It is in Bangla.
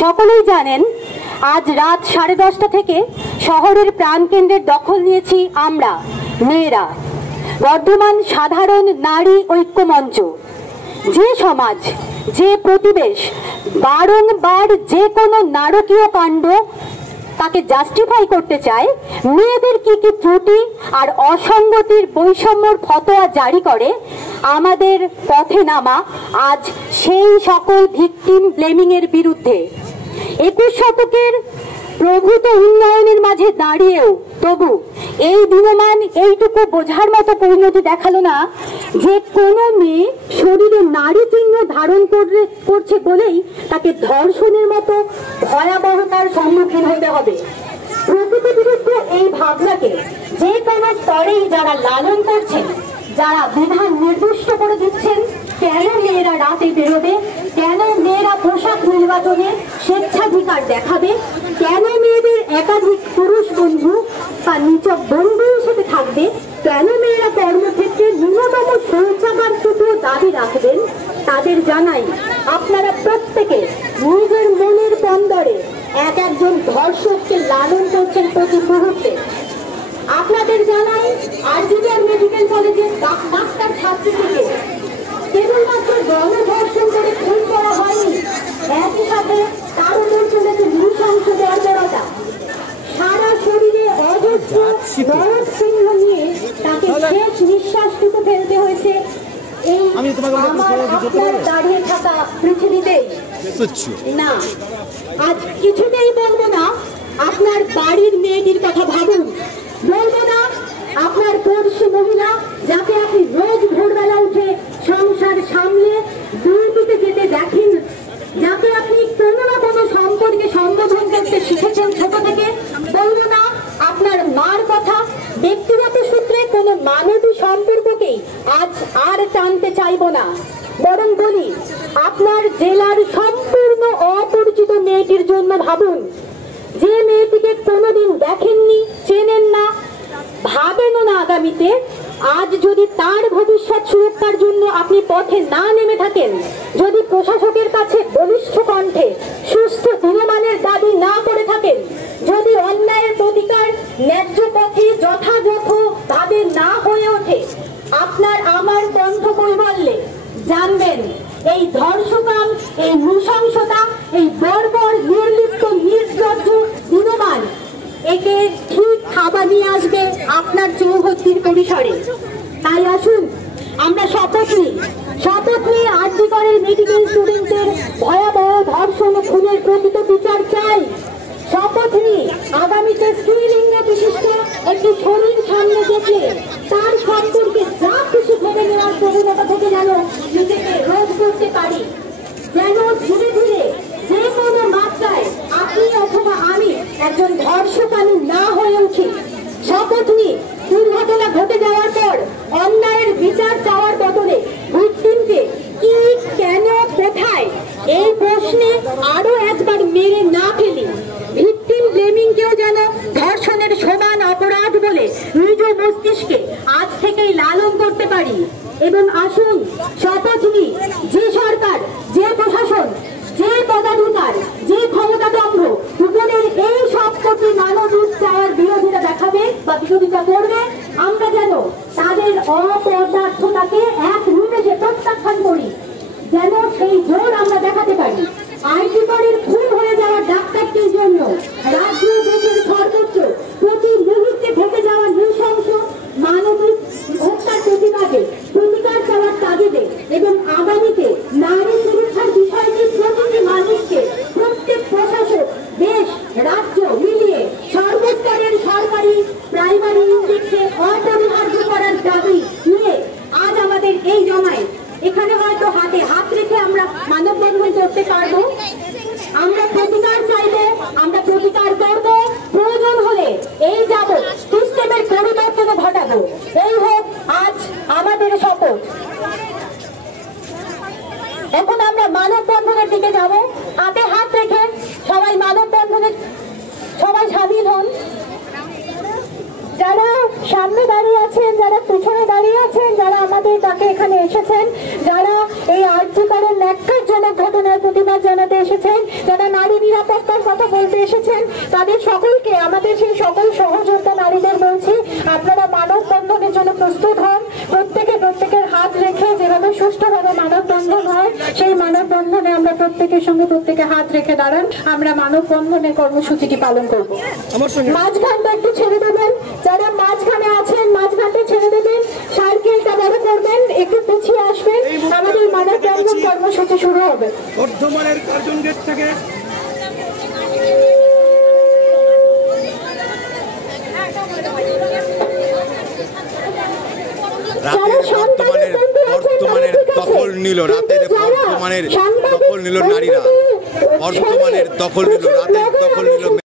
সকলেই জানেন আজ রাত 10:30 থেকে শহরের প্রাণকেন্দ্রের দখল নিয়েছি আমরা মেয়েরা, বর্ধমান সাধারণ নারী ঐক্য মঞ্চ। যে সমাজ, যে প্রতিবেশ বারংবার যে কোনো নারকীয় কাণ্ড তাকে জাস্টিফাই করতে চায়, মেয়েদের কি কি ত্রুটি আর অসঙ্গতির বৈষম্যর ফতোয়া জারি করে, আমাদের পথে নামা আজ সেই সকল ভিকটিম ব্লেমিং এর বিরুদ্ধে। 21 শতকের প্রভূত উন্নয়নের মাঝে দাঁড়িয়েও তবু এই দিনমান এইটুকু বোঝার মতো পরিণতি দেখালো না যে কোনো মেয়ে শরীরে নারী চিহ্ন ধারণ করছে বলেই তাকে ধর্ষণের মতো ভয়াবহতার সম্মুখীন হতে হবে। প্রকৃতির বিরুদ্ধে এই ভাবনাকে যে কোনো স্তরেই যারা লালন করছেন, যারা বিধান নির্দিষ্ট করে দিচ্ছেন কেন মেয়েরা রাতে বেরোবে, কেন মেয়েরা পোশাক নির্বাচনে স্বেচ্ছাধিকার দেখাবে, কেন মেয়েদের একাধিক পুরুষ বন্ধু বা নিচক বন্ধু হিসেবে থাকবে, কেন মেয়েরা কর্মক্ষেত্রে ন্যূনতম শৌচাগারটুকু দাবি রাখবেন, তাদের জানাই আপনারা প্রত্যেকে নিজের মনের বন্দরে এক একজন ধর্ষককে লালন করছেন প্রতি মুহূর্তে। আপনাদের জানাই আরজিআর মেডিকেল কলেজের ডাক্তার ছাত্রী থেকে কেবলমাত্র গণধর্ষণ করে খুন করা হয়নি, একই সাথে তার উপর চলেছে নৃশংস বর্বরতা। সারা শরীরে অজস্র দরদ চিহ্ন নিয়ে তাকে শেষ নিঃশ্বাসটুকু ফেলতে হয়েছে এই আপনার দাঁড়িয়ে থাকা পৃথিবীতেই। না, আজ কিছুতেই বলবো না আপনার বাড়ির মেয়েটির কথা ভাবুন, বলবো না আপনার পড়শি মহিলা যাকে আপনি রোজ ভোরবেলা উঠে সংসার সামলে ডিউটিতে যেতে দেখেন, যাকে আপনি কোনো না কোনো সম্পর্কে সম্বোধন করতে শিখেছেন ছোট থেকে। বলবো না আপনার মার কথা, ব্যক্তিগত সূত্রে কোনো মানবী সম্পর্ককেই আজ আর টানতে চাইবো না, বরং বলি আপনার জেলার সম্পূর্ণ অপরিচিত মেয়েটির জন্য ভাবুন, যে মেয়েটিকে কোনোদিন দেখেননি, চেনেন না, ভাবেনও না আগামীতে। আজ যদি তার ভবিষ্যৎ সুরক্ষার জন্য আপনি পথে না নেমে থাকেন, যদি প্রশাসকের কাছে বলিষ্ঠ কণ্ঠে সুস্থ দিনমানের দাবি না করে থাকেন, যদি অন্যায়ের প্রতিকার ন্যায্য পথে যথাযথ ভাবে না হয়ে ওঠে আপনার আমার কণ্ঠ কৈবল্যে, জানবেন এই ধর্ষকাম, এই নৃশংসতা, এই বর্বর নির্লিপ্ত নির্লজ্জ দিনমান একে ঠিক খাবার নিয়ে আসবে আপনার চৌহদ্দির পরিসরে। তাই আসুন আমরা শপথ নিই আরজিকরের মেডিকেল স্টুডেন্টদের ভয়াবহ ধর্ষণ ও খুনের প্রকৃত বিচার চাই। শপথ নিই আগামীতে স্ত্রীলিঙ্গ বিশিষ্ট একটি শরীর সামনে দেখলে তার সম্পর্কে যা কিছু ভেবে নেওয়ার প্রবণতা থেকে যেন নিজেকে রোধ করতে পারি, যেন ধীরে ধীরে যে কোনো মাত্রায় আপনি অথবা আমি একজন ধর্ষকামী না হয়ে উঠি। শপথ নিই দুর্ঘটনা ঘটে যাওয়ার পর অন্যায়ের বিচার চাওয়ার বদলে ভিকটিমকে কি, কেন, কোথায় এই প্রশ্নে আরো একবার মেরে না ফেলি। ভিকটিম ব্লেমিংকেও যেন ধর্ষণের সমান অপরাধ বলে নিজ মস্তিষ্কে আজ থেকেই লালন করতে পারি। এবং আসুন শপথ নিই যে সরকার, যে প্রশাসন, যে পদাধিকার, যে ক্ষমতাদম্ভ উপরের এই সব প্রতি মানবিক চাওয়ার বিরোধিতা দেখাবে বা বিরোধিতা করবে, আমরা যেন তাদের অপদার্থতাকে এক নিমেষে প্রত্যাখ্যান করি, যেন সেই জোর আমরা দেখাতে পারি। আরজিকরের খুন হয়ে যাওয়া ডাক্তারটির জন্য রাজ্য দেশের সর্বোচ্চ প্রতি মুহূর্তে ঘটে যাওয়া নৃশংস মানবিক হত্যার প্রতিবাদে প্রতিকার চাওয়ার তাগিদে এবং আগামীতে নারী সুরক্ষার বিষয়টি প্রতিটি মানুষকে, প্রত্যেক প্রশাসক, দেশ, রাজ্য মিলিয়ে সর্বস্তরের সরকারি প্রাইমারি ইনজেক্টে অপরিহার্য করার দাবি নিয়ে আজ আমাদের এই জমায় এখানে হয়তো হাতে হাত রেখে আমরা মানববন্ধন করতে পারবো। আমরা প্রতিকার চাইবো, আমরা প্রতিকার করবো, প্রয়োজন হলে এই যাব সিস্টেমের পরিবর্তন ঘটাবো। এই হোক আজ আমাদের শপথ। এখন আমরা মানববন্ধনের দিকে যাব, হাতে হাত রেখে সবাই মানববন্ধনের সবাই সামিল হন। যারা সামনে দাঁড়িয়ে আছেন, যারা পিছনে দাঁড়িয়ে আছেন, যারা আমাদের ডাকে এখানে এসেছেন, যারা এই আরজিকরের ন্যাক্কারজনক ঘটনার প্রতিবাদ জানাতে এসেছেন, যারা নারী এসেছেন তাদের সকলকে, আমাদের সেই সকল সহযোদ্ধা নারীদের বলছি, আপনারা মানববন্ধনের জন্য প্রস্তুত হন। প্রত্যেকের হাত রেখে যেভাবে সুষ্ঠুভাবে মানববন্ধন হয়, সেই মানববন্ধনে আমরা প্রত্যেকের সঙ্গে হাত রেখে দাঁড়ান। আমরা মানববন্ধনের কর্মসূচিটি পালন করব। মাঝখানটা একটু ছেড়ে দেবেন, যারা মাঝখানে আছেন মাঝখানটা ছেড়ে দেবেন, সার্কেলটা বড় করবেন, একটু পিছিয়ে আসবেন, আমাদের মানববন্ধন কর্মসূচি শুরু হবে। বর্ধমানের কার্জন গেট থেকে বর্তমানের দখল নিল রাতের নারীরা, বর্তমানের দখল নিল রাতের দখল নিল।